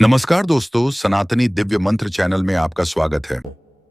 नमस्कार दोस्तों, सनातनी दिव्य मंत्र चैनल में आपका स्वागत है।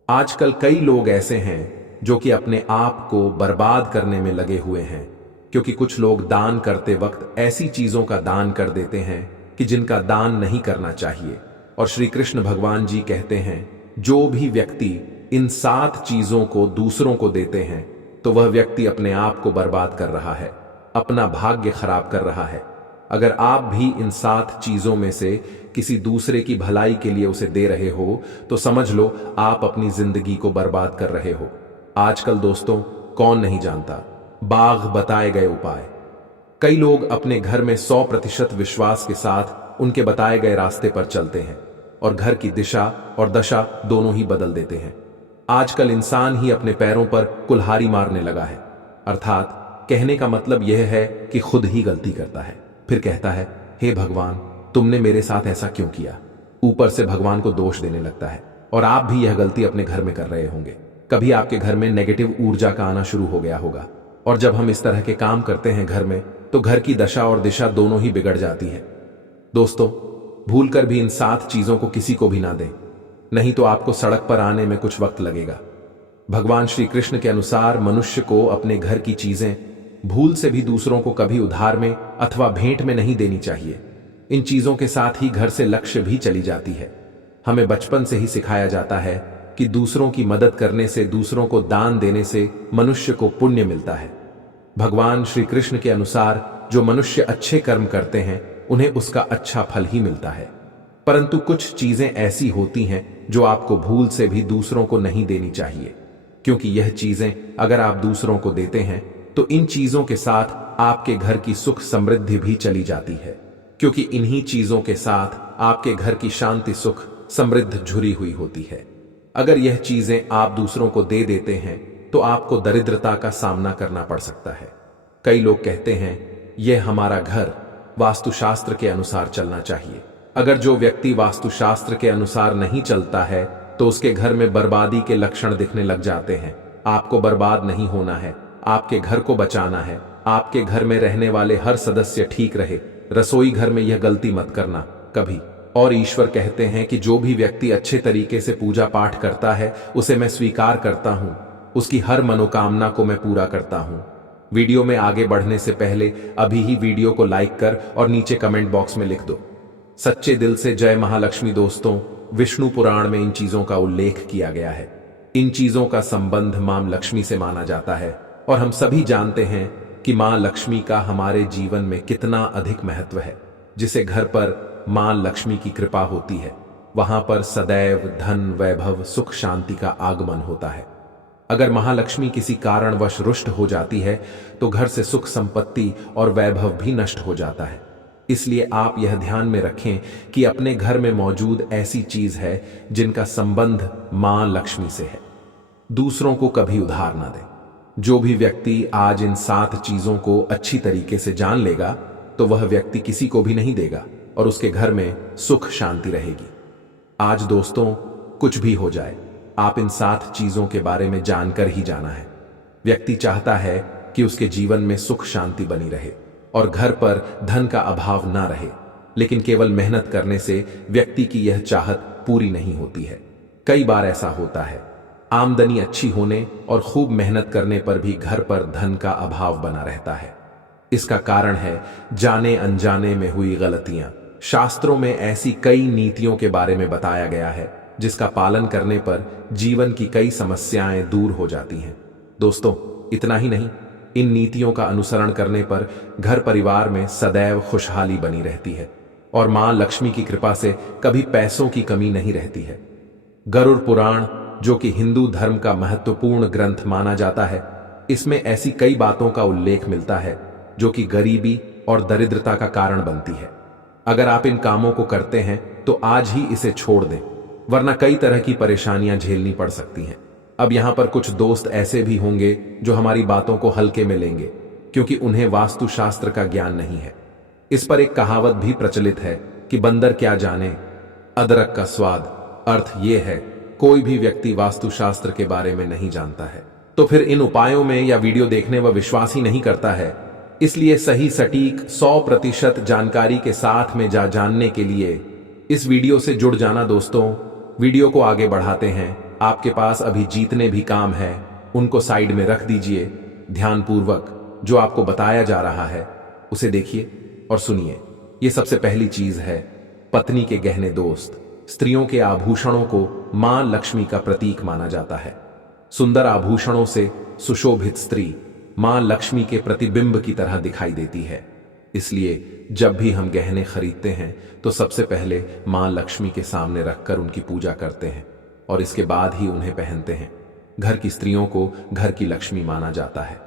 आजकल कई लोग ऐसे हैं जो कि अपने आप को बर्बाद करने में लगे हुए हैं, क्योंकि कुछ लोग दान करते वक्त ऐसी चीजों का दान कर देते हैं कि जिनका दान नहीं करना चाहिए। और श्री कृष्ण भगवान जी कहते हैं, जो भी व्यक्ति इन 7 चीजों को दूसरों को देते हैं तो वह व्यक्ति अपने आप को बर्बाद कर रहा है, अपना भाग्य खराब कर रहा है। अगर आप भी इन 7 चीजों में से किसी दूसरे की भलाई के लिए उसे दे रहे हो तो समझ लो आप अपनी जिंदगी को बर्बाद कर रहे हो। आजकल दोस्तों, कौन नहीं जानता बाघ बताए गए उपाय। कई लोग अपने घर में 100% विश्वास के साथ उनके बताए गए रास्ते पर चलते हैं और घर की दिशा और दशा दोनों ही बदल देते हैं। आजकल इंसान ही अपने पैरों पर कुल्हाड़ी मारने लगा है, अर्थात कहने का मतलब यह है कि खुद ही गलती करता है, फिर कहता है, हे भगवान, तुमने मेरे साथ ऐसा क्यों किया। ऊपर से भगवान को दोष देने लगता है। और आप भी यह गलती अपने घर में कर रहे होंगे। कभी आपके घर में नेगेटिव ऊर्जा का आना शुरू हो गया होगा, और जब हम इस तरह के काम करते हैं घर में, तो घर की दशा और दिशा दोनों ही बिगड़ जाती है। दोस्तों, भूलकर भी इन 7 चीजों को किसी को भी ना दें, नहीं तो आपको सड़क पर आने में कुछ वक्त लगेगा। भगवान श्री कृष्ण के अनुसार मनुष्य को अपने घर की चीजें भूल से भी दूसरों को कभी उधार में अथवा भेंट में नहीं देनी चाहिए। इन चीजों के साथ ही घर से लक्ष्य भी चली जाती है। हमें बचपन से ही सिखाया जाता है कि दूसरों की मदद करने से, दूसरों को दान देने से मनुष्य को पुण्य मिलता है। भगवान श्री कृष्ण के अनुसार जो मनुष्य अच्छे कर्म करते हैं उन्हें उसका अच्छा फल ही मिलता है। परंतु कुछ चीजें ऐसी होती हैं जो आपको भूल से भी दूसरों को नहीं देनी चाहिए, क्योंकि यह चीजें अगर आप दूसरों को देते हैं तो इन चीजों के साथ आपके घर की सुख समृद्धि भी चली जाती है, क्योंकि इन्हीं चीजों के साथ आपके घर की शांति सुख समृद्ध जुड़ी हुई होती है। अगर यह चीजें आप दूसरों को दे देते हैं तो आपको दरिद्रता का सामना करना पड़ सकता है। कई लोग कहते हैं, यह हमारा घर वास्तुशास्त्र के अनुसार चलना चाहिए। अगर जो व्यक्ति वास्तुशास्त्र के अनुसार नहीं चलता है तो उसके घर में बर्बादी के लक्षण दिखने लग जाते हैं। आपको बर्बाद नहीं होना है, आपके घर को बचाना है। आपके घर में रहने वाले हर सदस्य ठीक रहे। रसोई घर में यह गलती मत करना कभी। और ईश्वर कहते हैं कि जो भी व्यक्ति अच्छे तरीके से पूजा पाठ करता है उसे मैं स्वीकार करता हूं, उसकी हर मनोकामना को मैं पूरा करता हूं। वीडियो में आगे बढ़ने से पहले अभी ही वीडियो को लाइक कर और नीचे कमेंट बॉक्स में लिख दो, सच्चे दिल से जय महालक्ष्मी। दोस्तों, विष्णु पुराण में इन चीजों का उल्लेख किया गया है। इन चीजों का संबंध मां लक्ष्मी से माना जाता है, और हम सभी जानते हैं कि मां लक्ष्मी का हमारे जीवन में कितना अधिक महत्व है। जिसे घर पर मां लक्ष्मी की कृपा होती है, वहां पर सदैव धन, वैभव, सुख, शांति का आगमन होता है। अगर महालक्ष्मी किसी कारणवश रुष्ट हो जाती है तो घर से सुख, संपत्ति और वैभव भी नष्ट हो जाता है। इसलिए आप यह ध्यान में रखें कि अपने घर में मौजूद ऐसी चीज है जिनका संबंध मां लक्ष्मी से है। दूसरों को कभी उधार ना दें। जो भी व्यक्ति आज इन 7 चीजों को अच्छी तरीके से जान लेगा तो वह व्यक्ति किसी को भी नहीं देगा और उसके घर में सुख शांति रहेगी। आज दोस्तों, कुछ भी हो जाए, आप इन 7 चीजों के बारे में जानकर ही जाना है। व्यक्ति चाहता है कि उसके जीवन में सुख शांति बनी रहे और घर पर धन का अभाव ना रहे, लेकिन केवल मेहनत करने से व्यक्ति की यह चाहत पूरी नहीं होती है। कई बार ऐसा होता है, आमदनी अच्छी होने और खूब मेहनत करने पर भी घर पर धन का अभाव बना रहता है। इसका कारण है जाने अनजाने में हुई गलतियां। शास्त्रों में ऐसी कई नीतियों के बारे में बताया गया है जिसका पालन करने पर जीवन की कई समस्याएं दूर हो जाती हैं। दोस्तों, इतना ही नहीं, इन नीतियों का अनुसरण करने पर घर परिवार में सदैव खुशहाली बनी रहती है और मां लक्ष्मी की कृपा से कभी पैसों की कमी नहीं रहती है। गरुड़ पुराण, जो कि हिंदू धर्म का महत्वपूर्ण ग्रंथ माना जाता है, इसमें ऐसी कई बातों का उल्लेख मिलता है जो कि गरीबी और दरिद्रता का कारण बनती है। अगर आप इन कामों को करते हैं तो आज ही इसे छोड़ दें, वरना कई तरह की परेशानियां झेलनी पड़ सकती हैं। अब यहां पर कुछ दोस्त ऐसे भी होंगे जो हमारी बातों को हल्के में लेंगे, क्योंकि उन्हें वास्तुशास्त्र का ज्ञान नहीं है। इस पर एक कहावत भी प्रचलित है कि बंदर क्या जाने अदरक का स्वाद। अर्थ यह है, कोई भी व्यक्ति वास्तुशास्त्र के बारे में नहीं जानता है तो फिर इन उपायों में या वीडियो देखने व विश्वास ही नहीं करता है। इसलिए सही सटीक 100% जानकारी के साथ में जानने के लिए इस वीडियो से जुड़ जाना दोस्तों। वीडियो को आगे बढ़ाते हैं। आपके पास अभी जितने भी काम है उनको साइड में रख दीजिए। ध्यानपूर्वक जो आपको बताया जा रहा है उसे देखिए और सुनिए। ये सबसे पहली चीज है पत्नी के गहने। दोस्त, स्त्रियों के आभूषणों को मां लक्ष्मी का प्रतीक माना जाता है। सुंदर आभूषणों से सुशोभित स्त्री मां लक्ष्मी के प्रतिबिंब की तरह दिखाई देती है। इसलिए जब भी हम गहने खरीदते हैं तो सबसे पहले मां लक्ष्मी के सामने रखकर उनकी पूजा करते हैं और इसके बाद ही उन्हें पहनते हैं। घर की स्त्रियों को घर की लक्ष्मी माना जाता है।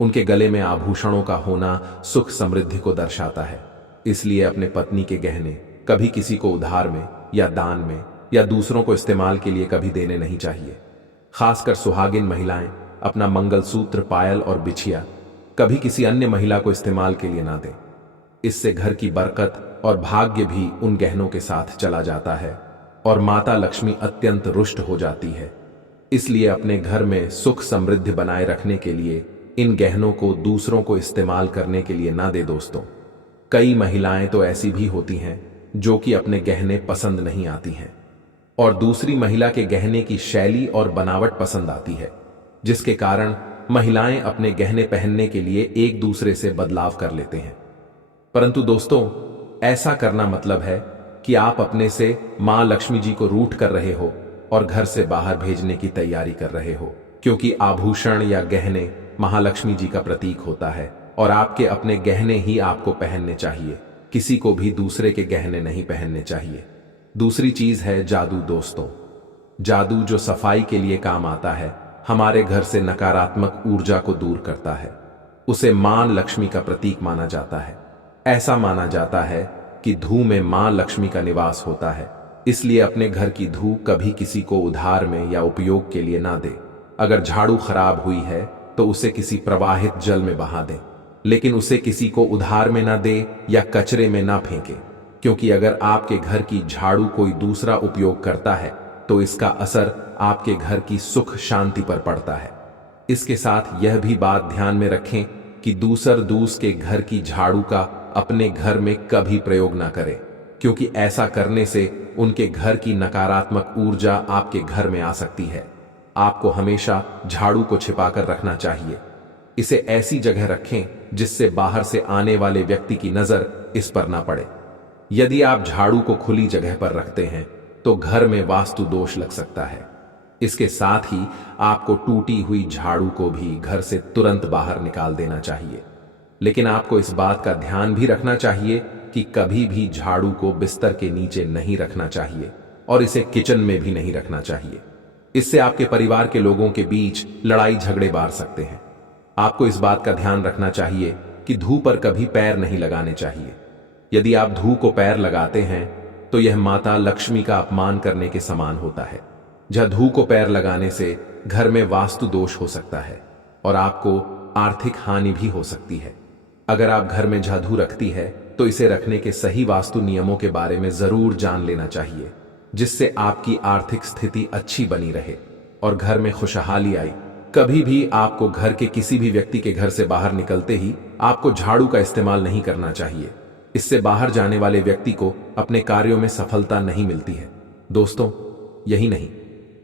उनके गले में आभूषणों का होना सुख समृद्धि को दर्शाता है। इसलिए अपने पत्नी के गहने कभी किसी को उधार में या दान में या दूसरों को इस्तेमाल के लिए कभी देने नहीं चाहिए। खासकर सुहागिन महिलाएं अपना मंगलसूत्र, पायल और बिछिया कभी किसी अन्य महिला को इस्तेमाल के लिए ना दें। इससे घर की बरकत और भाग्य भी उन गहनों के साथ चला जाता है और माता लक्ष्मी अत्यंत रुष्ट हो जाती है। इसलिए अपने घर में सुख समृद्धि बनाए रखने के लिए इन गहनों को दूसरों को इस्तेमाल करने के लिए ना दे दोस्तों। कई महिलाएं तो ऐसी भी होती हैं जो कि अपने गहने पसंद नहीं आती हैं और दूसरी महिला के गहने की शैली और बनावट पसंद आती है, जिसके कारण महिलाएं अपने गहने पहनने के लिए एक दूसरे से बदलाव कर लेते हैं। परंतु दोस्तों, ऐसा करना मतलब है कि आप अपने से मां लक्ष्मी जी को रूठ कर रहे हो और घर से बाहर भेजने की तैयारी कर रहे हो, क्योंकि आभूषण या गहने महालक्ष्मी जी का प्रतीक होता है और आपके अपने गहने ही आपको पहनने चाहिए। किसी को भी दूसरे के गहने नहीं पहनने चाहिए। दूसरी चीज है जादू दोस्तों। जादू जो सफाई के लिए काम आता है, हमारे घर से नकारात्मक ऊर्जा को दूर करता है। उसे मां लक्ष्मी का प्रतीक माना जाता है। ऐसा माना जाता है कि धू में मां लक्ष्मी का निवास होता है। इसलिए अपने घर की धू कभी किसी को उधार में या उपयोग के लिए ना दे। अगर झाड़ू खराब हुई है तो उसे किसी प्रवाहित जल में बहा दे, लेकिन उसे किसी को उधार में ना दे या कचरे में ना फेंके, क्योंकि अगर आपके घर की झाड़ू कोई दूसरा उपयोग करता है तो इसका असर आपके घर की सुख शांति पर पड़ता है। इसके साथ यह भी बात ध्यान में रखें कि दूस के घर की झाड़ू का अपने घर में कभी प्रयोग ना करें, क्योंकि ऐसा करने से उनके घर की नकारात्मक ऊर्जा आपके घर में आ सकती है। आपको हमेशा झाड़ू को छिपाकर रखना चाहिए। इसे ऐसी जगह रखें जिससे बाहर से आने वाले व्यक्ति की नजर इस पर ना पड़े। यदि आप झाड़ू को खुली जगह पर रखते हैं तो घर में वास्तु दोष लग सकता है। इसके साथ ही आपको टूटी हुई झाड़ू को भी घर से तुरंत बाहर निकाल देना चाहिए। लेकिन आपको इस बात का ध्यान भी रखना चाहिए कि कभी भी झाड़ू को बिस्तर के नीचे नहीं रखना चाहिए और इसे किचन में भी नहीं रखना चाहिए। इससे आपके परिवार के लोगों के बीच लड़ाई झगड़े बार सकते हैं। आपको इस बात का ध्यान रखना चाहिए कि धू पर कभी पैर नहीं लगाने चाहिए। यदि आप धू को पैर लगाते हैं तो यह माता लक्ष्मी का अपमान करने के समान होता है। जहां धू को पैर लगाने से घर में वास्तु दोष हो सकता है और आपको आर्थिक हानि भी हो सकती है। अगर आप घर में जादू रखती है तो इसे रखने के सही वास्तु नियमों के बारे में जरूर जान लेना चाहिए, जिससे आपकी आर्थिक स्थिति अच्छी बनी रहे और घर में खुशहाली आई। कभी भी आपको घर के किसी भी व्यक्ति के घर से बाहर निकलते ही आपको झाड़ू का इस्तेमाल नहीं करना चाहिए। इससे बाहर जाने वाले व्यक्ति को अपने कार्यों में सफलता नहीं मिलती है। दोस्तों, यही नहीं,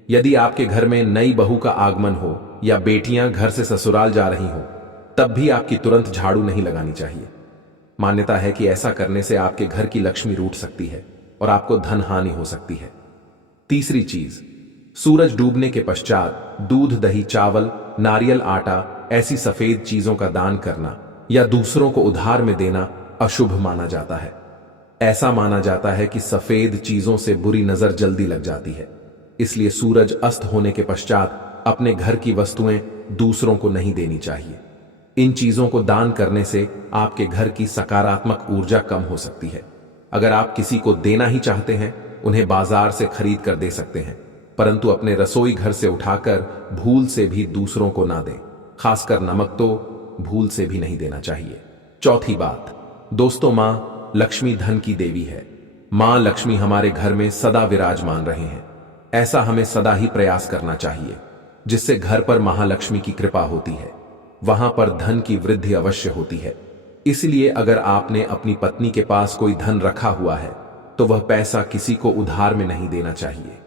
यदि आपके घर में नई बहू का आगमन हो या बेटियां घर से ससुराल जा रही हो, तब भी आपकी तुरंत झाड़ू नहीं लगानी चाहिए। मान्यता है कि ऐसा करने से आपके घर की लक्ष्मी रूठ सकती है और आपको धन हानि हो सकती है। तीसरी चीज, सूरज डूबने के पश्चात दूध, दही, चावल, नारियल, आटा ऐसी सफेद चीजों का दान करना या दूसरों को उधार में देना अशुभ माना जाता है। ऐसा माना जाता है कि सफेद चीजों से बुरी नजर जल्दी लग जाती है। इसलिए सूरज अस्त होने के पश्चात अपने घर की वस्तुएं दूसरों को नहीं देनी चाहिए। इन चीजों को दान करने से आपके घर की सकारात्मक ऊर्जा कम हो सकती है। अगर आप किसी को देना ही चाहते हैं, उन्हें बाजार से खरीद कर दे सकते हैं, परंतु अपने रसोई घर से उठाकर भूल से भी दूसरों को ना दें। खासकर नमक तो भूल से भी नहीं देना चाहिए। चौथी बात दोस्तों, मां लक्ष्मी धन की देवी है। मां लक्ष्मी हमारे घर में सदा विराजमान रहे हैं। ऐसा हमें सदा ही प्रयास करना चाहिए, जिससे घर पर महालक्ष्मी की कृपा होती है, वहां पर धन की वृद्धि अवश्य होती है। इसलिए अगर आपने अपनी पत्नी के पास कोई धन रखा हुआ है तो वह पैसा किसी को उधार में नहीं देना चाहिए।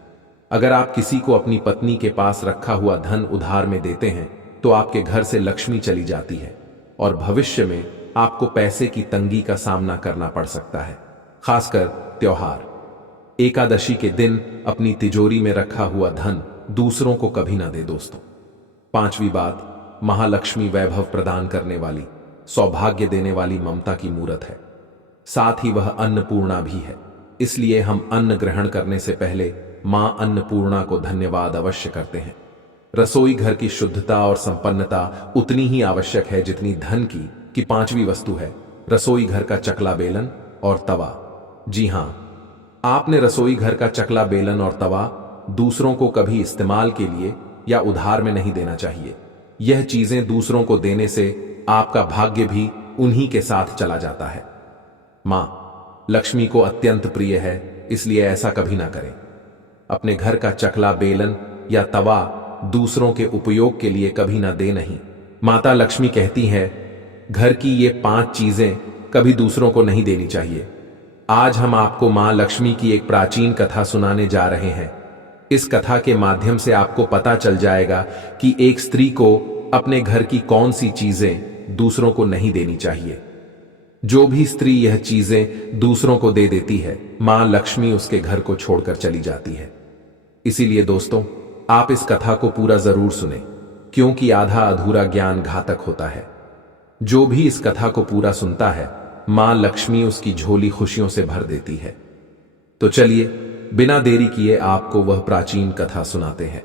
अगर आप किसी को अपनी पत्नी के पास रखा हुआ धन उधार में देते हैं तो आपके घर से लक्ष्मी चली जाती है और भविष्य में आपको पैसे की तंगी का सामना करना पड़ सकता है। खासकर त्योहार एकादशी के दिन अपनी तिजोरी में रखा हुआ धन दूसरों को कभी ना दे दोस्तों। पांचवी बात, महालक्ष्मी वैभव प्रदान करने वाली, सौभाग्य देने वाली ममता की मूरत है। साथ ही वह अन्नपूर्णा भी है। इसलिए हम अन्न ग्रहण करने से पहले मां अन्नपूर्णा को धन्यवाद अवश्य करते हैं। रसोई घर की शुद्धता और संपन्नता उतनी ही आवश्यक है जितनी धन की पांचवी वस्तु है रसोई घर का चकला बेलन और तवा। जी हां, आपने रसोई घर का चकला बेलन और तवा दूसरों को कभी इस्तेमाल के लिए या उधार में नहीं देना चाहिए। यह चीजें दूसरों को देने से आपका भाग्य भी उन्हीं के साथ चला जाता है। मां लक्ष्मी को अत्यंत प्रिय है, इसलिए ऐसा कभी ना करें। अपने घर का चकला बेलन या तवा दूसरों के उपयोग के लिए कभी ना दे नहीं। माता लक्ष्मी कहती है, घर की ये 5 चीजें कभी दूसरों को नहीं देनी चाहिए। आज हम आपको मां लक्ष्मी की एक प्राचीन कथा सुनाने जा रहे हैं। इस कथा के माध्यम से आपको पता चल जाएगा कि एक स्त्री को अपने घर की कौन सी चीजें दूसरों को नहीं देनी चाहिए। जो भी स्त्री यह चीजें दूसरों को दे देती है, मां लक्ष्मी उसके घर को छोड़कर चली जाती है। इसीलिए दोस्तों, आप इस कथा को पूरा जरूर सुने, क्योंकि आधा अधूरा ज्ञान घातक होता है। जो भी इस कथा को पूरा सुनता है, मां लक्ष्मी उसकी झोली खुशियों से भर देती है। तो चलिए बिना देरी किए आपको वह प्राचीन कथा सुनाते हैं।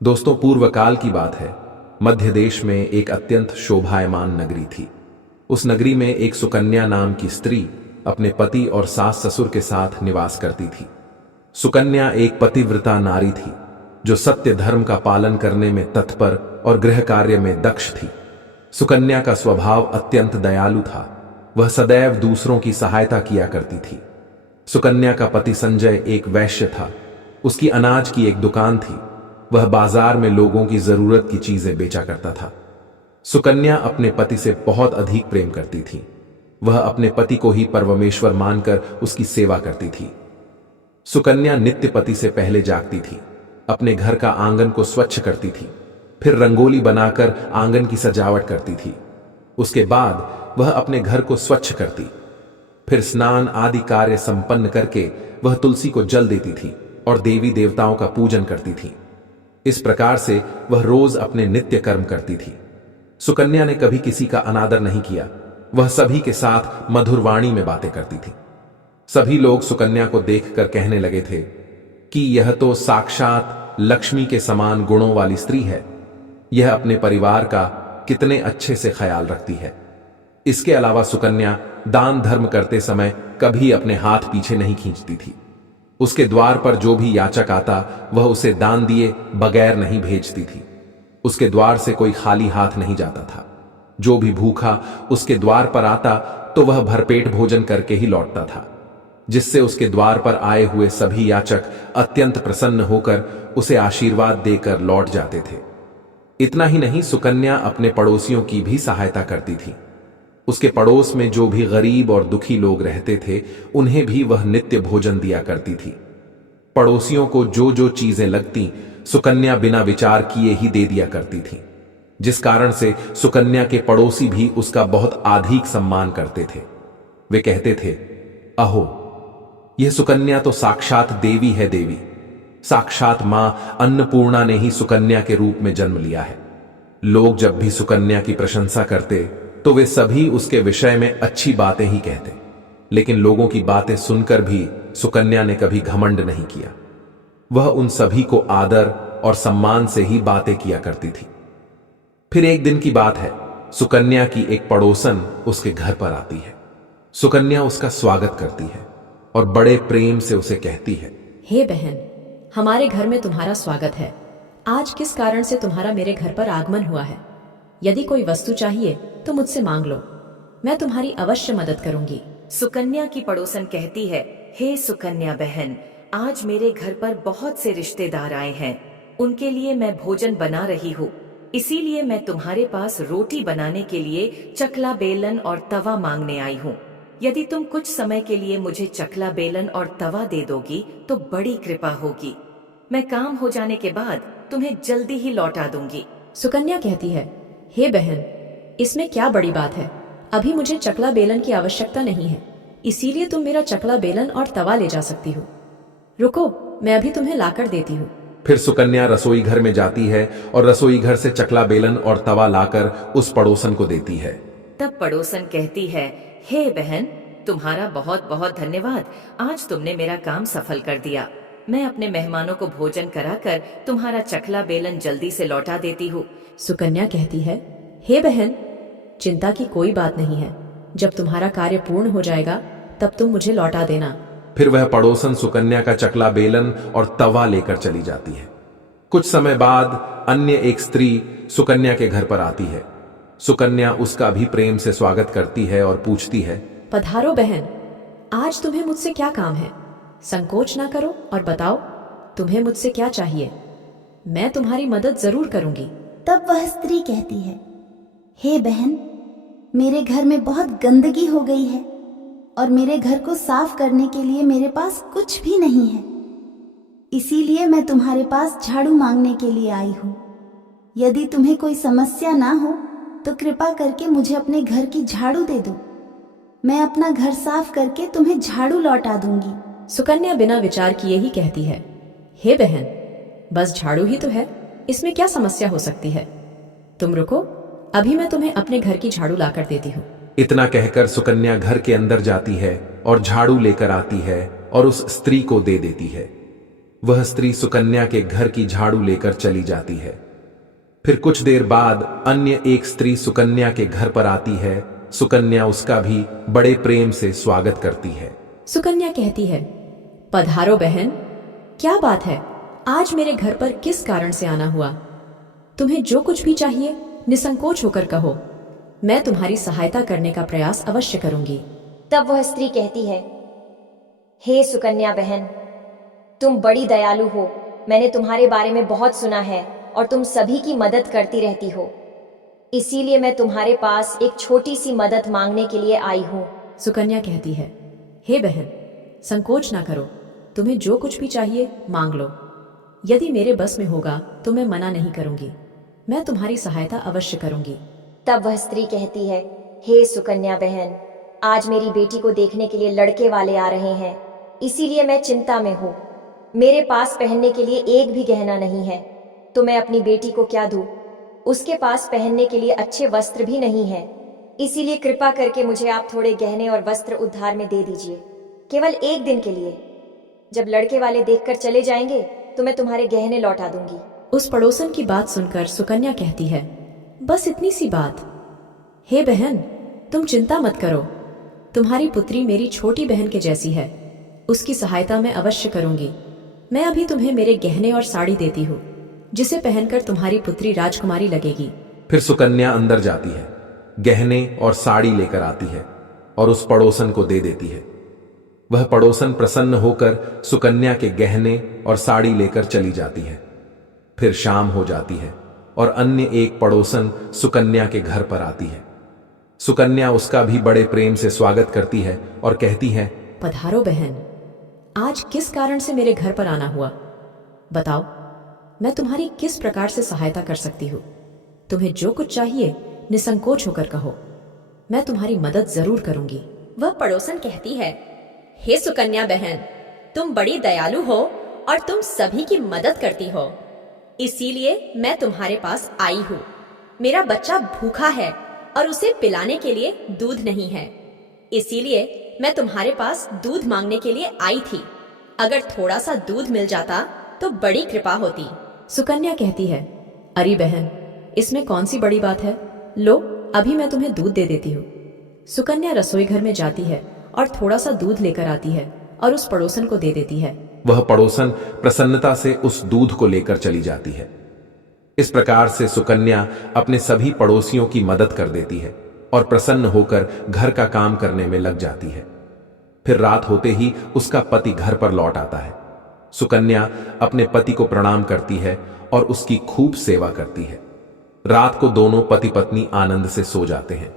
दोस्तों, पूर्व काल की बात है। मध्य देश में एक अत्यंत शोभायमान नगरी थी। उस नगरी में एक सुकन्या नाम की स्त्री अपने पति और सास ससुर के साथ निवास करती थी। सुकन्या एक पतिव्रता नारी थी जो सत्य धर्म का पालन करने में तत्पर और गृह कार्य में दक्ष थी। सुकन्या का स्वभाव अत्यंत दयालु था। वह सदैव दूसरों की सहायता किया करती थी। सुकन्या का पति संजय एक वैश्य था। उसकी अनाज की एक दुकान थी। वह बाजार में लोगों की जरूरत की चीजें बेचा करता था। सुकन्या अपने पति से बहुत अधिक प्रेम करती थी। वह अपने पति को ही परमेश्वर मानकर उसकी सेवा करती थी। सुकन्या नित्य पति से पहले जागती थी, अपने घर का आंगन को स्वच्छ करती थी, फिर रंगोली बनाकर आंगन की सजावट करती थी। उसके बाद वह अपने घर को स्वच्छ करती, फिर स्नान आदि कार्य संपन्न करके वह तुलसी को जल देती थी और देवी देवताओं का पूजन करती थी। इस प्रकार से वह रोज अपने नित्य कर्म करती थी। सुकन्या ने कभी किसी का अनादर नहीं किया। वह सभी के साथ मधुर वाणी में बातें करती थी। सभी लोग सुकन्या को देखकर कहने लगे थे कि यह तो साक्षात लक्ष्मी के समान गुणों वाली स्त्री है। यह अपने परिवार का कितने अच्छे से ख्याल रखती है। इसके अलावा सुकन्या दान धर्म करते समय कभी अपने हाथ पीछे नहीं खींचती थी। उसके द्वार पर जो भी याचक आता वह उसे दान दिए बगैर नहीं भेजती थी। उसके द्वार से कोई खाली हाथ नहीं जाता था। जो भी भूखा उसके द्वार पर आता तो वह भरपेट भोजन करके ही लौटता था, जिससे उसके द्वार पर आए हुए सभी याचक अत्यंत प्रसन्न होकर उसे आशीर्वाद देकर लौट जाते थे। इतना ही नहीं, सुकन्या अपने पड़ोसियों की भी सहायता करती थी। उसके पड़ोस में जो भी गरीब और दुखी लोग रहते थे उन्हें भी वह नित्य भोजन दिया करती थी। पड़ोसियों को जो जो चीजें लगती सुकन्या बिना विचार किए ही दे दिया करती थी, जिस कारण से सुकन्या के पड़ोसी भी उसका बहुत अधिक सम्मान करते थे। वे कहते थे, अहो, यह सुकन्या तो साक्षात देवी है। देवी साक्षात मां अन्नपूर्णा ने ही सुकन्या के रूप में जन्म लिया है। लोग जब भी सुकन्या की प्रशंसा करते तो वे सभी उसके विषय में अच्छी बातें ही कहते, लेकिन लोगों की बातें सुनकर भी सुकन्या ने कभी घमंड नहीं किया। वह उन सभी को आदर और सम्मान से ही बातें किया करती थी। फिर एक दिन की बात है, सुकन्या की एक पड़ोसन उसके घर पर आती है। सुकन्या उसका स्वागत करती है और बड़े प्रेम से उसे कहती है, हे बहन, हमारे घर में तुम्हारा स्वागत है। आज किस कारण से तुम्हारा मेरे घर पर आगमन हुआ है? यदि कोई वस्तु चाहिए तो मुझसे मांग लो, मैं तुम्हारी अवश्य मदद करूंगी। सुकन्या की पड़ोसन कहती है, हे सुकन्या बहन, आज मेरे घर पर बहुत से रिश्तेदार आए हैं। उनके लिए मैं भोजन बना रही हूँ, इसीलिए मैं तुम्हारे पास रोटी बनाने के लिए चकला बेलन और तवा मांगने आई हूँ। यदि तुम कुछ समय के लिए मुझे चकला बेलन और तवा दे दोगी तो बड़ी कृपा होगी। मैं काम हो जाने के बाद तुम्हें जल्दी ही लौटा दूंगी। सुकन्या कहती है, हे बहन, इसमें क्या बड़ी बात है? अभी मुझे चकला बेलन की आवश्यकता नहीं है, इसीलिए तुम मेरा चकला बेलन और तवा ले जा सकती हो। रुको, मैं अभी तुम्हें लाकर देती हूँ। फिर सुकन्या रसोई घर में जाती है और रसोई घर से चकला बेलन और तवा लाकर उस पड़ोसन को देती है। तब पड़ोसन कहती है, हे बहन, तुम्हारा बहुत बहुत धन्यवाद। आज तुमने मेरा काम सफल कर दिया। मैं अपने मेहमानों को भोजन कराकर तुम्हारा चकला बेलन जल्दी से लौटा देती हूँ। सुकन्या कहती है, हे बहन, चिंता की कोई बात नहीं है। जब तुम्हारा कार्य पूर्ण हो जाएगा तब तुम मुझे लौटा देना। फिर वह पड़ोसन सुकन्या का चकला बेलन और तवा लेकर चली जाती है। कुछ समय बाद अन्य एक स्त्री सुकन्या के घर पर आती है। सुकन्या उसका भी प्रेम से स्वागत करती है और पूछती है, पधारो बहन, आज तुम्हें मुझसे क्या काम है? संकोच ना करो और बताओ, तुम्हें मुझसे क्या चाहिए? मैं तुम्हारी मदद जरूर करूंगी। तब वह स्त्री कहती है, हे बहन, मेरे घर में बहुत गंदगी हो गई है और मेरे घर को साफ करने के लिए मेरे पास कुछ भी नहीं है। इसीलिए मैं तुम्हारे पास झाड़ू मांगने के लिए आई हूँ। यदि तुम्हें कोई समस्या ना हो तो कृपा करके मुझे अपने घर की झाड़ू दे दो। मैं अपना घर साफ करके तुम्हें झाड़ू लौटा दूंगी। सुकन्या बिना विचार किए ही कहती है, हे बहन, बस झाड़ू ही तो है, इसमें क्या समस्या हो सकती है? तुम रुको, अभी मैं तुम्हें अपने घर की झाड़ू लाकर देती हूँ। इतना कहकर सुकन्या घर के अंदर जाती है और झाड़ू लेकर आती है और उस स्त्री को दे देती है। वह स्त्री सुकन्या के घर की झाड़ू लेकर चली जाती है। फिर कुछ देर बाद अन्य एक स्त्री सुकन्या के घर पर आती है। सुकन्या उसका भी बड़े प्रेम से स्वागत करती है। सुकन्या कहती है, पधारो बहन, क्या बात है? आज मेरे घर पर किस कारण से आना हुआ? तुम्हें जो कुछ भी चाहिए निसंकोच होकर कहो, मैं तुम्हारी सहायता करने का प्रयास अवश्य करूंगी। तब वह स्त्री कहती है, हे सुकन्या बहन, तुम बड़ी दयालु हो। मैंने तुम्हारे बारे में बहुत सुना है और तुम सभी की मदद करती रहती हो। इसीलिए मैं तुम्हारे पास एक छोटी सी मदद मांगने के लिए आई हूँ। सुकन्या कहती है, हे बहन, संकोच ना करो, तुम्हें जो कुछ भी चाहिए मांग लो। यदि मेरे बस में होगा तो मैं मना नहीं करूंगी। मैं तुम्हारी सहायता अवश्य करूंगी। तब वह स्त्री कहती है, हे सुकन्या बहन, आज मेरी बेटी को देखने के लिए लड़के वाले आ रहे हैं, इसीलिए मैं चिंता में हूँ। मेरे पास पहनने के लिए एक भी गहना नहीं है, तो मैं अपनी बेटी को क्या दूँ? उसके पास पहनने के लिए अच्छे वस्त्र भी नहीं है। इसीलिए कृपा करके मुझे आप थोड़े गहने और वस्त्र उधार में दे दीजिए, केवल एक दिन के लिए। जब लड़के वाले देखकर चले जाएंगे तो मैं तुम्हारे गहने लौटा दूंगी। उस पड़ोसन की बात सुनकर सुकन्या कहती है, बस इतनी सी बात? हे बहन, तुम चिंता मत करो, तुम्हारी पुत्री मेरी छोटी बहन के जैसी है, उसकी सहायता मैं अवश्य करूंगी। मैं अभी तुम्हें मेरे गहने और साड़ी देती हूँ, जिसे पहनकर तुम्हारी पुत्री राजकुमारी लगेगी। फिर सुकन्या अंदर जाती है, गहने और साड़ी लेकर आती है और उस पड़ोसन को दे देती है। वह पड़ोसन प्रसन्न होकर सुकन्या के गहने और साड़ी लेकर चली जाती है। फिर शाम हो जाती है और अन्य एक पड़ोसन सुकन्या के घर पर आती है। सुकन्या उसका भी बड़े प्रेम से स्वागत करती है और कहती है, पधारो बहन, आज किस कारण से मेरे घर पर आना हुआ? बताओ, मैं तुम्हारी किस प्रकार से सहायता कर सकती हूँ? तुम्हें जो कुछ चाहिए निसंकोच होकर कहो, मैं तुम्हारी मदद जरूर करूंगी। वह पड़ोसन कहती है, हे सुकन्या बहन, तुम बड़ी दयालु हो और तुम सभी की मदद करती हो, इसीलिए मैं तुम्हारे पास आई हूँ। मेरा बच्चा भूखा है और उसे पिलाने के लिए दूध नहीं है, इसीलिए मैं तुम्हारे पास दूध मांगने के लिए आई थी। अगर थोड़ा सा दूध मिल जाता तो बड़ी कृपा होती। सुकन्या कहती है, अरे बहन, इसमें कौन सी बड़ी बात है? लो, अभी मैं तुम्हें दूध दे देती हूँ। सुकन्या रसोई घर में जाती है और थोड़ा सा दूध लेकर आती है और उस पड़ोसन को दे देती है। वह पड़ोसन प्रसन्नता से उस दूध को लेकर चली जाती है। इस प्रकार से सुकन्या अपने सभी पड़ोसियों की मदद कर देती है और प्रसन्न होकर घर का काम करने में लग जाती है। फिर रात होते ही उसका पति घर पर लौट आता है। सुकन्या अपने पति को प्रणाम करती है और उसकी खूब सेवा करती है। रात को दोनों पति पत्नी आनंद से सो जाते हैं।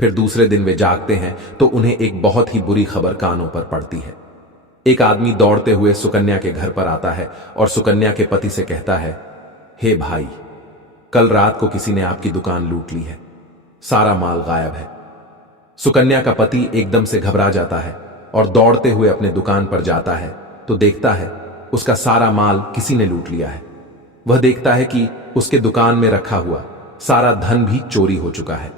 फिर दूसरे दिन वे जागते हैं तो उन्हें एक बहुत ही बुरी खबर कानों पर पड़ती है। एक आदमी दौड़ते हुए सुकन्या के घर पर आता है और सुकन्या के पति से कहता है, हे भाई, कल रात को किसी ने आपकी दुकान लूट ली है, सारा माल गायब है। सुकन्या का पति एकदम से घबरा जाता है और दौड़ते हुए अपने दुकान पर जाता है तो देखता है उसका सारा माल किसी ने लूट लिया है। वह देखता है कि उसके दुकान में रखा हुआ सारा धन भी चोरी हो चुका है।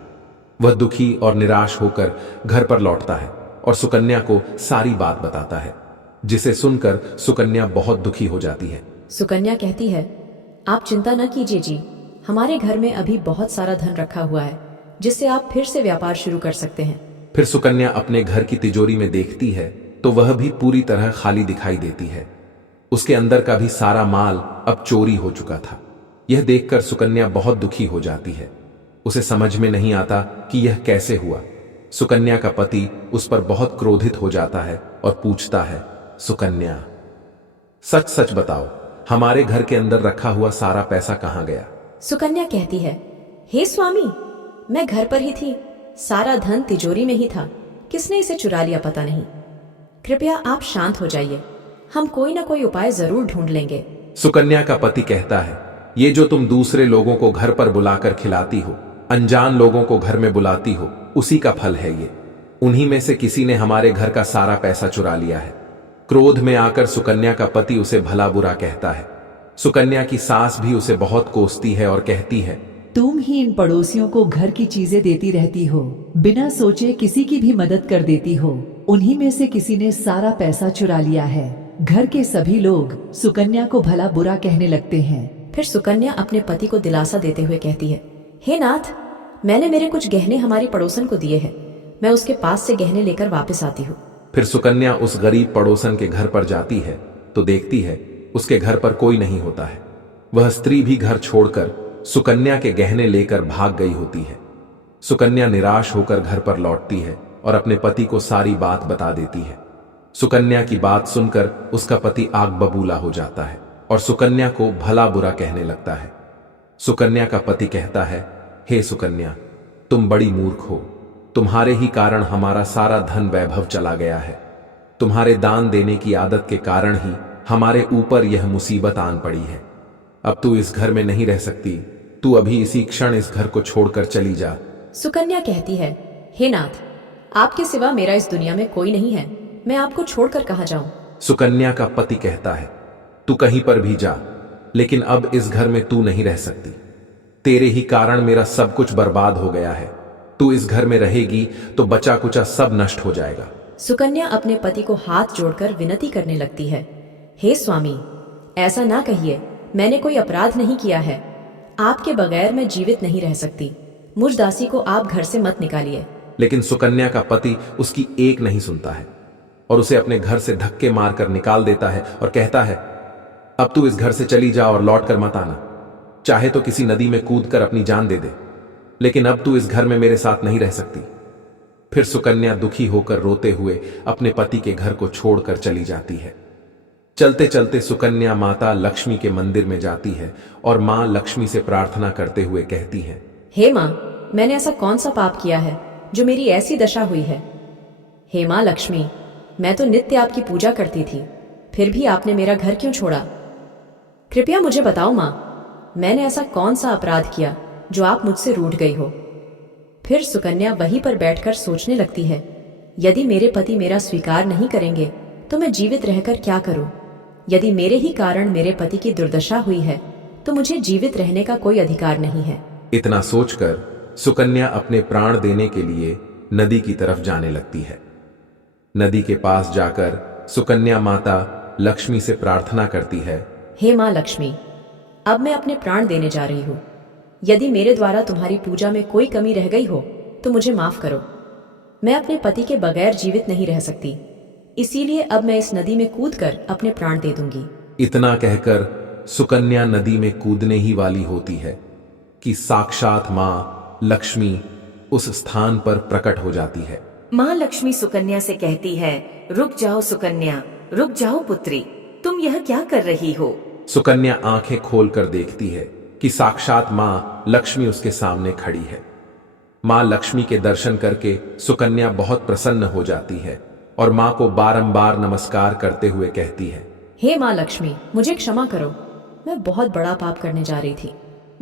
वह दुखी और निराश होकर घर पर लौटता है और सुकन्या को सारी बात बताता है, जिसे सुनकर सुकन्या बहुत दुखी हो जाती है। सुकन्या कहती है, आप चिंता न कीजिए जी, हमारे घर में अभी बहुत सारा धन रखा हुआ है जिससे आप फिर से व्यापार शुरू कर सकते हैं। फिर सुकन्या अपने घर की तिजोरी में देखती है तो वह भी पूरी तरह खाली दिखाई देती है। उसके अंदर का भी सारा माल अब चोरी हो चुका था। यह देखकर सुकन्या बहुत दुखी हो जाती है। उसे समझ में नहीं आता कि यह कैसे हुआ। सुकन्या का पति उस पर बहुत क्रोधित हो जाता है और पूछता है, सुकन्या, सच सच बताओ, हमारे घर के अंदर रखा हुआ सारा पैसा कहाँ गया? सुकन्या कहती है, हे स्वामी, मैं घर पर ही थी, सारा धन तिजोरी में ही था, किसने इसे चुरा लिया पता नहीं। कृपया आप शांत हो जाइए, हम कोई ना कोई उपाय जरूर ढूंढ लेंगे। सुकन्या का पति कहता है, ये जो तुम दूसरे लोगों को घर पर बुलाकर खिलाती हो, अनजान लोगों को घर में बुलाती हो, उसी का फल है ये। उन्हीं में से किसी ने हमारे घर का सारा पैसा चुरा लिया है। क्रोध में आकर सुकन्या का पति उसे भला बुरा कहता है। सुकन्या की सास भी उसे बहुत कोसती है और कहती है, तुम ही इन पड़ोसियों को घर की चीजें देती रहती हो, बिना सोचे किसी की भी मदद कर देती हो। उन्हीं में से किसी ने सारा पैसा चुरा लिया है। घर के सभी लोग सुकन्या को भला बुरा कहने लगते हैं। फिर सुकन्या अपने पति को दिलासा देते हुए कहती है, हे नाथ, मैंने मेरे कुछ गहने हमारी पड़ोसन को दिए हैं, मैं उसके पास से गहने लेकर वापस आती हूँ। फिर सुकन्या उस गरीब पड़ोसन के घर पर जाती है तो देखती है उसके घर पर कोई नहीं होता है। वह स्त्री भी घर छोड़कर सुकन्या के गहने लेकर भाग गई होती है। सुकन्या निराश होकर घर पर लौटती है और अपने पति को सारी बात बता देती है। सुकन्या की बात सुनकर उसका पति आग बबूला हो जाता है और सुकन्या को भला बुरा कहने लगता है। सुकन्या का पति कहता है, हे सुकन्या, तुम बड़ी मूर्ख हो, तुम्हारे ही कारण हमारा सारा धन वैभव चला गया है। तुम्हारे दान देने की आदत के कारण ही हमारे ऊपर यह मुसीबत आन पड़ी है। अब तू इस घर में नहीं रह सकती, तू अभी इसी क्षण इस घर को छोड़कर चली जा। सुकन्या कहती है, हे नाथ, आपके सिवा मेरा इस दुनिया में कोई नहीं है, मैं आपको छोड़कर कहाँ जाऊं? सुकन्या का पति कहता है, तू कहीं पर भी जा, लेकिन अब इस घर में तू नहीं रह सकती। तेरे ही कारण मेरा सब कुछ बर्बाद हो गया है। तू इस घर में रहेगी तो बचा कुचा सब नष्ट हो जाएगा। सुकन्या अपने पति को हाथ जोड़कर विनती करने लगती है, हे स्वामी, ऐसा ना कहिए, मैंने कोई अपराध नहीं किया है। आपके बगैर मैं जीवित नहीं रह सकती। मुझ दासी को आप घर से मत निकालिए। लेकिन सुकन्या का पति उसकी एक नहीं सुनता है और उसे अपने घर से धक्के मारकर निकाल देता है और कहता है, अब तू इस घर से चली जा और लौट कर मत आना। चाहे तो किसी नदी में कूदकर अपनी जान दे दे, लेकिन अब तू इस घर में मेरे साथ नहीं रह सकती। फिर सुकन्या दुखी होकर रोते हुए अपने पति के घर को छोड़कर चली जाती है। चलते चलते सुकन्या माता लक्ष्मी के मंदिर में जाती है और मां लक्ष्मी से प्रार्थना करते हुए कहती है, हे मां, मैंने ऐसा कौन सा पाप किया है जो मेरी ऐसी दशा हुई है? हे मां लक्ष्मी, मैं तो नित्य आपकी पूजा करती थी, फिर भी आपने मेरा घर क्यों छोड़ा? कृपया मुझे बताओ मां, मैंने ऐसा कौन सा अपराध किया जो आप मुझसे रूठ गई हो? फिर सुकन्या वहीं पर बैठकर सोचने लगती है, यदि मेरे पति मेरा स्वीकार नहीं करेंगे तो मैं जीवित रहकर क्या करूं? यदि मेरे ही कारण मेरे पति की दुर्दशा हुई है तो मुझे जीवित रहने का कोई अधिकार नहीं है। इतना सोचकर सुकन्या अपने प्राण देने के लिए नदी की तरफ जाने लगती है। नदी के पास जाकर सुकन्या माता लक्ष्मी से प्रार्थना करती है, हे मां लक्ष्मी, अब मैं अपने प्राण देने जा रही हूँ। यदि मेरे द्वारा तुम्हारी पूजा में कोई कमी रह गई हो तो मुझे माफ करो। मैं अपने पति के बगैर जीवित नहीं रह सकती, इसीलिए अब मैं इस नदी में कूदकर अपने प्राण दे दूंगी। इतना कहकर सुकन्या नदी में कूदने ही वाली होती है कि साक्षात मां लक्ष्मी उस स्थान पर प्रकट हो जाती है। माँ लक्ष्मी सुकन्या से कहती है, रुक जाओ सुकन्या, रुक जाओ पुत्री, तुम यह क्या कर रही हो? सुकन्या आंखें खोलकर देखती है कि साक्षात मां लक्ष्मी उसके सामने खड़ी है। मां लक्ष्मी के दर्शन करके सुकन्या बहुत प्रसन्न हो जाती है और मां को बारंबार नमस्कार करते हुए कहती है, हे माँ लक्ष्मी, मुझे क्षमा करो, मैं बहुत बड़ा पाप करने जा रही थी।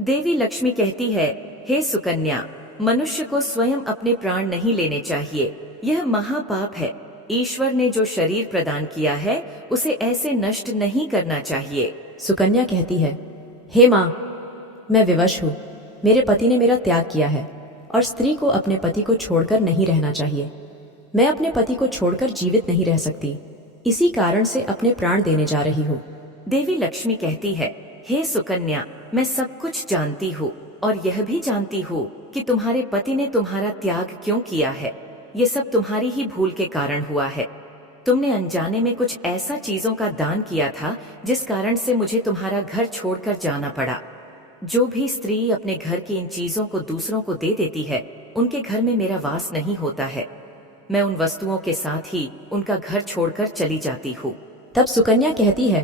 देवी लक्ष्मी कहती है, हे सुकन्या, मनुष्य को स्वयं अपने प्राण नहीं लेने चाहिए, यह महापाप है। ईश्वर ने जो शरीर प्रदान किया है उसे ऐसे नष्ट नहीं करना चाहिए। सुकन्या कहती है, हे माँ, मैं विवश हूँ, मेरे पति ने मेरा त्याग किया है और स्त्री को अपने पति को छोड़कर नहीं रहना चाहिए। मैं अपने पति को छोड़कर जीवित नहीं रह सकती, इसी कारण से अपने प्राण देने जा रही हूँ। देवी लक्ष्मी कहती है, हे सुकन्या, मैं सब कुछ जानती हूँ और यह भी जानती हूँ कि तुम्हारे पति ने तुम्हारा त्याग क्यों किया है। ये सब तुम्हारी ही भूल के कारण हुआ है। तुमने अनजाने में कुछ ऐसा चीजों का दान किया था जिस कारण से मुझे तुम्हारा घर छोड़कर जाना पड़ा। जो भी स्त्री अपने घर की इन चीजों को दूसरों को दे देती है, उनके घर में मेरा वास नहीं होता है। मैं उन वस्तुओं के साथ ही उनका घर छोड़कर चली जाती हूँ। तब सुकन्या कहती है,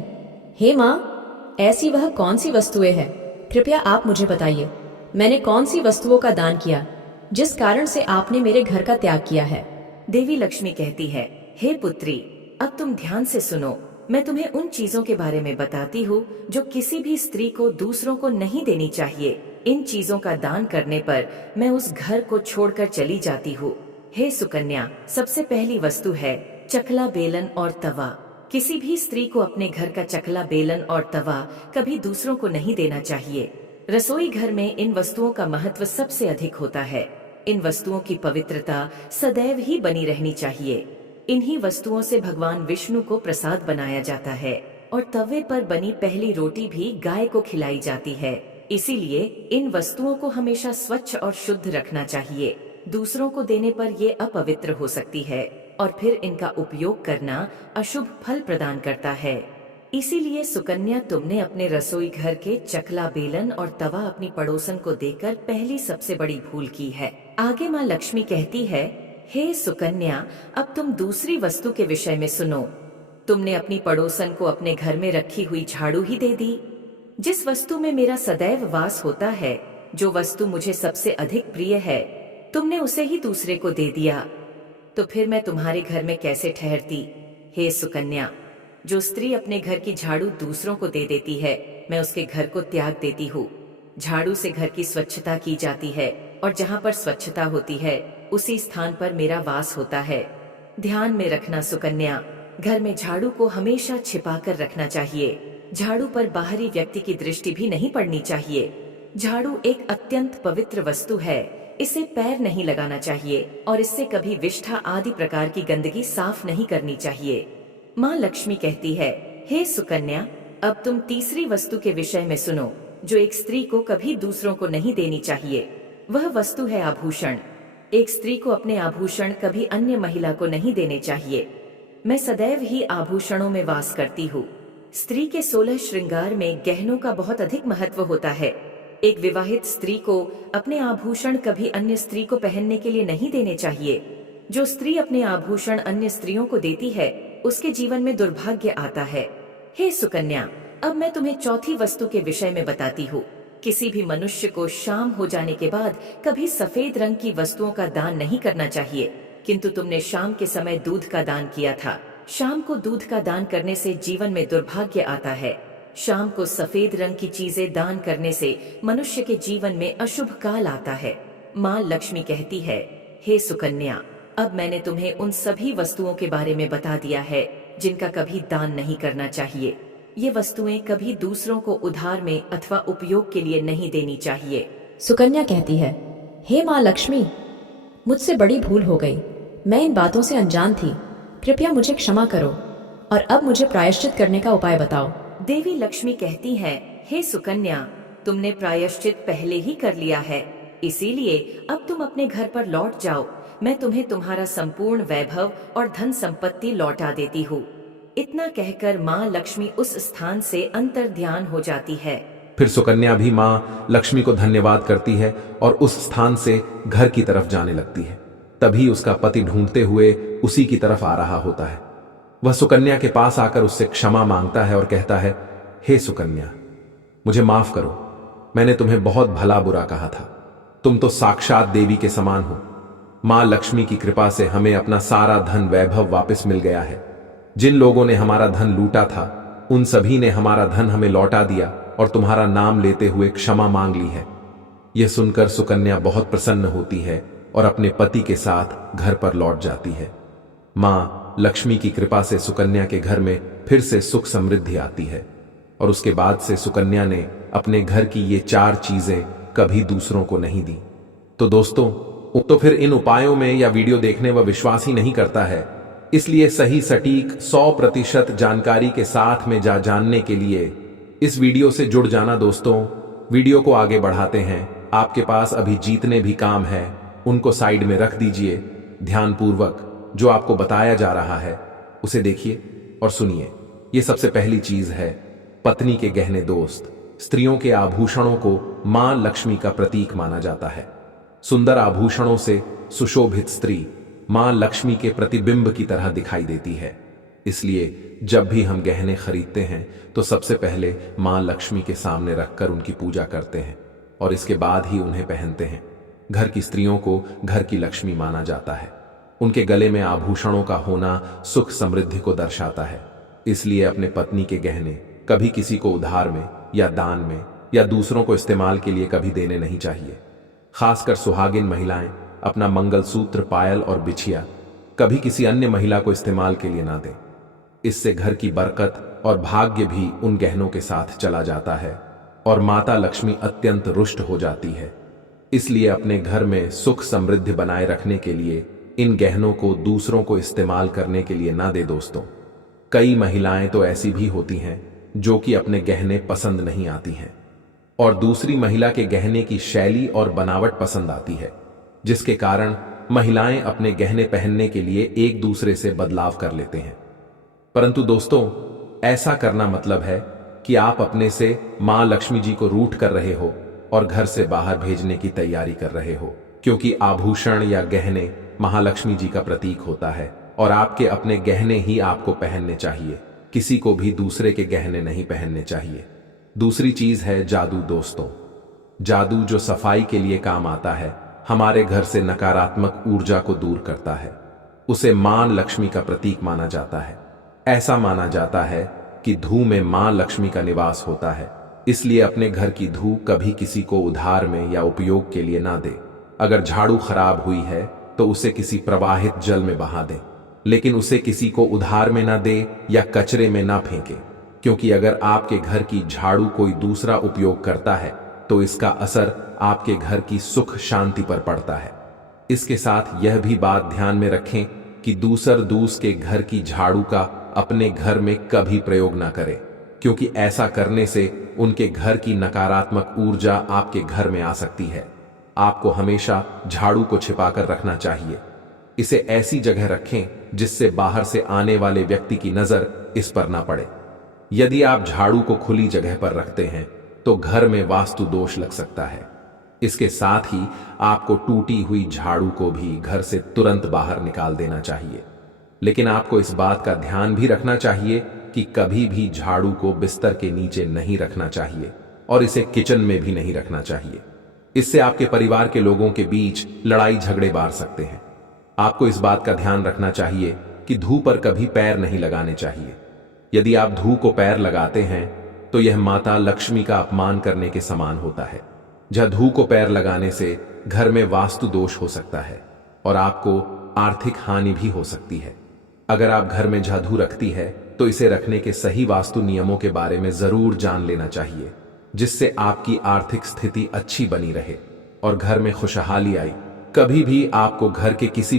हे माँ, ऐसी वह कौन सी वस्तुएं हैं? कृपया आप मुझे बताइए, मैंने कौन सी वस्तुओं का दान किया जिस कारण से आपने मेरे घर का त्याग किया है? देवी लक्ष्मी कहती है, हे पुत्री, अब तुम ध्यान से सुनो। मैं तुम्हें उन चीजों के बारे में बताती हूँ जो किसी भी स्त्री को दूसरों को नहीं देनी चाहिए। इन चीजों का दान करने पर मैं उस घर को छोड़कर चली जाती हूँ। हे सुकन्या, सबसे पहली वस्तु है चकला, बेलन और तवा। किसी भी स्त्री को अपने घर का चकला, बेलन और तवा कभी दूसरों को नहीं देना चाहिए। रसोई घर में इन वस्तुओं का महत्व सबसे अधिक होता है। इन वस्तुओं की पवित्रता सदैव ही बनी रहनी चाहिए। इन्हीं वस्तुओं से भगवान विष्णु को प्रसाद बनाया जाता है और तवे पर बनी पहली रोटी भी गाय को खिलाई जाती है। इसीलिए इन वस्तुओं को हमेशा स्वच्छ और शुद्ध रखना चाहिए। दूसरों को देने पर ये अपवित्र हो सकती है और फिर इनका उपयोग करना अशुभ फल प्रदान करता है। इसीलिए सुकन्या, तुमने अपने रसोई घर के चकला, बेलन और तवा अपनी पड़ोसन को देकर पहली सबसे बड़ी भूल की है। आगे माँ लक्ष्मी कहती है, हे सुकन्या, अब तुम दूसरी वस्तु के विषय में सुनो। तुमने अपनी पड़ोसन को अपने घर में रखी हुई झाड़ू ही दे दी। जिस वस्तु में मेरा सदैव वास होता है, जो वस्तु मुझे सबसे अधिक प्रिय है, तुमने उसे ही दूसरे को दे दिया, तो फिर मैं तुम्हारे घर में कैसे ठहरती? हे सुकन्या, जो स्त्री अपने घर की झाड़ू दूसरों को दे देती है, मैं उसके घर को त्याग देती हूँ। झाड़ू से घर की स्वच्छता की जाती है और जहाँ पर स्वच्छता होती है उसी स्थान पर मेरा वास होता है। ध्यान में रखना सुकन्या, घर में झाड़ू को हमेशा छिपा कर रखना चाहिए। झाड़ू पर बाहरी व्यक्ति की दृष्टि भी नहीं पड़नी चाहिए। झाड़ू एक अत्यंत पवित्र वस्तु है, इसे पैर नहीं लगाना चाहिए और इससे कभी विष्ठा आदि प्रकार की गंदगी साफ नहीं करनी चाहिए। माँ लक्ष्मी कहती है, हे सुकन्या, अब तुम तीसरी वस्तु के विषय में सुनो जो एक स्त्री को कभी दूसरों को नहीं देनी चाहिए। वह वस्तु है आभूषण। एक स्त्री को अपने आभूषण कभी अन्य महिला को नहीं देने चाहिए। मैं सदैव ही आभूषणों में वास करती हूँ। स्त्री के 16 श्रृंगार में गहनों का बहुत अधिक महत्व होता है। एक विवाहित स्त्री को अपने आभूषण कभी अन्य स्त्री को पहनने के लिए नहीं देने चाहिए। जो स्त्री अपने आभूषण अन्य स्त्रियों को देती है, उसके जीवन में दुर्भाग्य आता है। हे सुकन्या, अब मैं तुम्हें चौथी वस्तु के विषय में बताती हूँ। किसी भी मनुष्य को शाम हो जाने के बाद कभी सफेद रंग की वस्तुओं का दान नहीं करना चाहिए, किंतु तुमने शाम के समय दूध का दान किया था। शाम को दूध का दान करने से जीवन में दुर्भाग्य आता है। शाम को सफेद रंग की चीजें दान करने से मनुष्य के जीवन में अशुभ काल आता है। माँ लक्ष्मी कहती है, हे सुकन्या, अब मैंने तुम्हें उन सभी वस्तुओं के बारे में बता दिया है जिनका कभी दान नहीं करना चाहिए। ये वस्तुएं कभी दूसरों को उधार में अथवा उपयोग के लिए नहीं देनी चाहिए। सुकन्या कहती है, हे माँ लक्ष्मी, मुझसे बड़ी भूल हो गई। मैं इन बातों से अनजान थी। कृपया मुझे क्षमा करो और अब मुझे प्रायश्चित करने का उपाय बताओ। देवी लक्ष्मी कहती है, हे सुकन्या, तुमने प्रायश्चित पहले ही कर लिया है, इसीलिए अब तुम अपने घर पर लौट जाओ। मैं तुम्हें तुम्हारा संपूर्ण वैभव और धन संपत्ति लौटा देती हूँ। इतना कहकर माँ लक्ष्मी उस स्थान से अंतर्ध्यान हो जाती है। फिर सुकन्या भी माँ लक्ष्मी को धन्यवाद करती है और उस स्थान से घर की तरफ जाने लगती है। तभी उसका पति ढूंढते हुए उसी की तरफ आ रहा होता है। वह सुकन्या के पास आकर उससे क्षमा मांगता है और कहता है, हे सुकन्या, मुझे माफ करो, मैंने तुम्हें बहुत भला बुरा कहा था। तुम तो साक्षात देवी के समान हो। मां लक्ष्मी की कृपा से हमें अपना सारा धन वैभव वापस मिल गया है। जिन लोगों ने हमारा धन लूटा था उन सभी ने हमारा धन हमें लौटा दिया और तुम्हारा नाम लेते हुए क्षमा मांग ली है। यह सुनकर सुकन्या बहुत प्रसन्न होती है और अपने पति के साथ घर पर लौट जाती है। मां लक्ष्मी की कृपा से सुकन्या के घर में फिर से सुख समृद्धि आती है और उसके बाद से सुकन्या ने अपने घर की ये 4 चीजें कभी दूसरों को नहीं दी। तो दोस्तों, तो फिर इन उपायों में या वीडियो देखने व विश्वास ही नहीं करता है। इसलिए सही सटीक 100% जानकारी के साथ में जानने के लिए इस वीडियो से जुड़ जाना। दोस्तों, वीडियो को आगे बढ़ाते हैं। आपके पास अभी जितने भी काम है उनको साइड में रख दीजिए। ध्यानपूर्वक जो आपको बताया जा रहा है उसे देखिए और सुनिए। ये सबसे पहली चीज है पत्नी के गहने। दोस्त, स्त्रियों के आभूषणों को मां लक्ष्मी का प्रतीक माना जाता है। सुंदर आभूषणों से सुशोभित स्त्री मां लक्ष्मी के प्रतिबिंब की तरह दिखाई देती है। इसलिए जब भी हम गहने खरीदते हैं तो सबसे पहले मां लक्ष्मी के सामने रखकर उनकी पूजा करते हैं और इसके बाद ही उन्हें पहनते हैं। घर की स्त्रियों को घर की लक्ष्मी माना जाता है। उनके गले में आभूषणों का होना सुख समृद्धि को दर्शाता है। इसलिए अपने पत्नी के गहने कभी किसी को उधार में या दान में या दूसरों को इस्तेमाल के लिए कभी देने नहीं चाहिए। खासकर सुहागिन महिलाएं अपना मंगलसूत्र, पायल और बिछिया कभी किसी अन्य महिला को इस्तेमाल के लिए ना दें। इससे घर की बरकत और भाग्य भी उन गहनों के साथ चला जाता है और माता लक्ष्मी अत्यंत रुष्ट हो जाती है। इसलिए अपने घर में सुख समृद्धि बनाए रखने के लिए इन गहनों को दूसरों को इस्तेमाल करने के लिए ना दे। दोस्तों, कई महिलाएं तो ऐसी भी होती हैं जो कि अपने गहने पसंद नहीं आती हैं और दूसरी महिला के गहने की शैली और बनावट पसंद आती है, जिसके कारण महिलाएं अपने गहने पहनने के लिए एक दूसरे से बदलाव कर लेते हैं। परंतु दोस्तों, ऐसा करना मतलब है कि आप अपने से मां लक्ष्मी जी को रूठ कर रहे हो और घर से बाहर भेजने की तैयारी कर रहे हो, क्योंकि आभूषण या गहने महालक्ष्मी जी का प्रतीक होता है और आपके अपने गहने ही आपको पहनने चाहिए। किसी को भी दूसरे के गहने नहीं पहनने चाहिए। दूसरी चीज है जादू। दोस्तों, जादू जो सफाई के लिए काम आता है, हमारे घर से नकारात्मक ऊर्जा को दूर करता है। उसे मां लक्ष्मी का प्रतीक माना जाता है। ऐसा माना जाता है कि धू में मां लक्ष्मी का निवास होता है। इसलिए अपने घर की धू कभी किसी को उधार में या उपयोग के लिए ना दे। अगर झाड़ू खराब हुई है तो उसे किसी प्रवाहित जल में बहा दे, लेकिन उसे किसी को उधार में ना दे या कचरे में ना फेंके, क्योंकि अगर आपके घर की झाड़ू कोई दूसरा उपयोग करता है तो इसका असर आपके घर की सुख शांति पर पड़ता है। इसके साथ यह भी बात ध्यान में रखें कि दूस के घर की झाड़ू का अपने घर में कभी प्रयोग ना करें, क्योंकि ऐसा करने से उनके घर की नकारात्मक ऊर्जा आपके घर में आ सकती है। आपको हमेशा झाड़ू को छिपाकर रखना चाहिए। इसे ऐसी जगह रखें जिससे बाहर से आने वाले व्यक्ति की नजर इस पर ना पड़े। यदि आप झाड़ू को खुली जगह पर रखते हैं तो घर में वास्तु दोष लग सकता है। इसके साथ ही आपको टूटी हुई झाड़ू को भी घर से तुरंत बाहर निकाल देना चाहिए। लेकिन आपको इस बात का ध्यान भी रखना चाहिए कि कभी भी झाड़ू को बिस्तर के नीचे नहीं रखना चाहिए और इसे किचन में भी नहीं रखना चाहिए। इससे आपके परिवार के लोगों के बीच लड़ाई झगड़े बार सकते हैं। आपको इस बात का ध्यान रखना चाहिए कि धू पर कभी पैर नहीं लगाने चाहिए। यदि आप धू को पैर लगाते हैं तो यह माता लक्ष्मी का अपमान करने के समान होता है। धू को पैर लगाने से घर में वास्तु दोष हो सकता है और आपको आर्थिक हानि भी हो सकती है। अगर आप घर में जादू रखती है तो इसे रखने के सही वास्तु नियमों के बारे में जरूर जान लेना चाहिए, जिससे आपकी आर्थिक स्थिति अच्छी बनी रहे और घर में खुशहाली आए। कभी भी आपको घर के किसी भी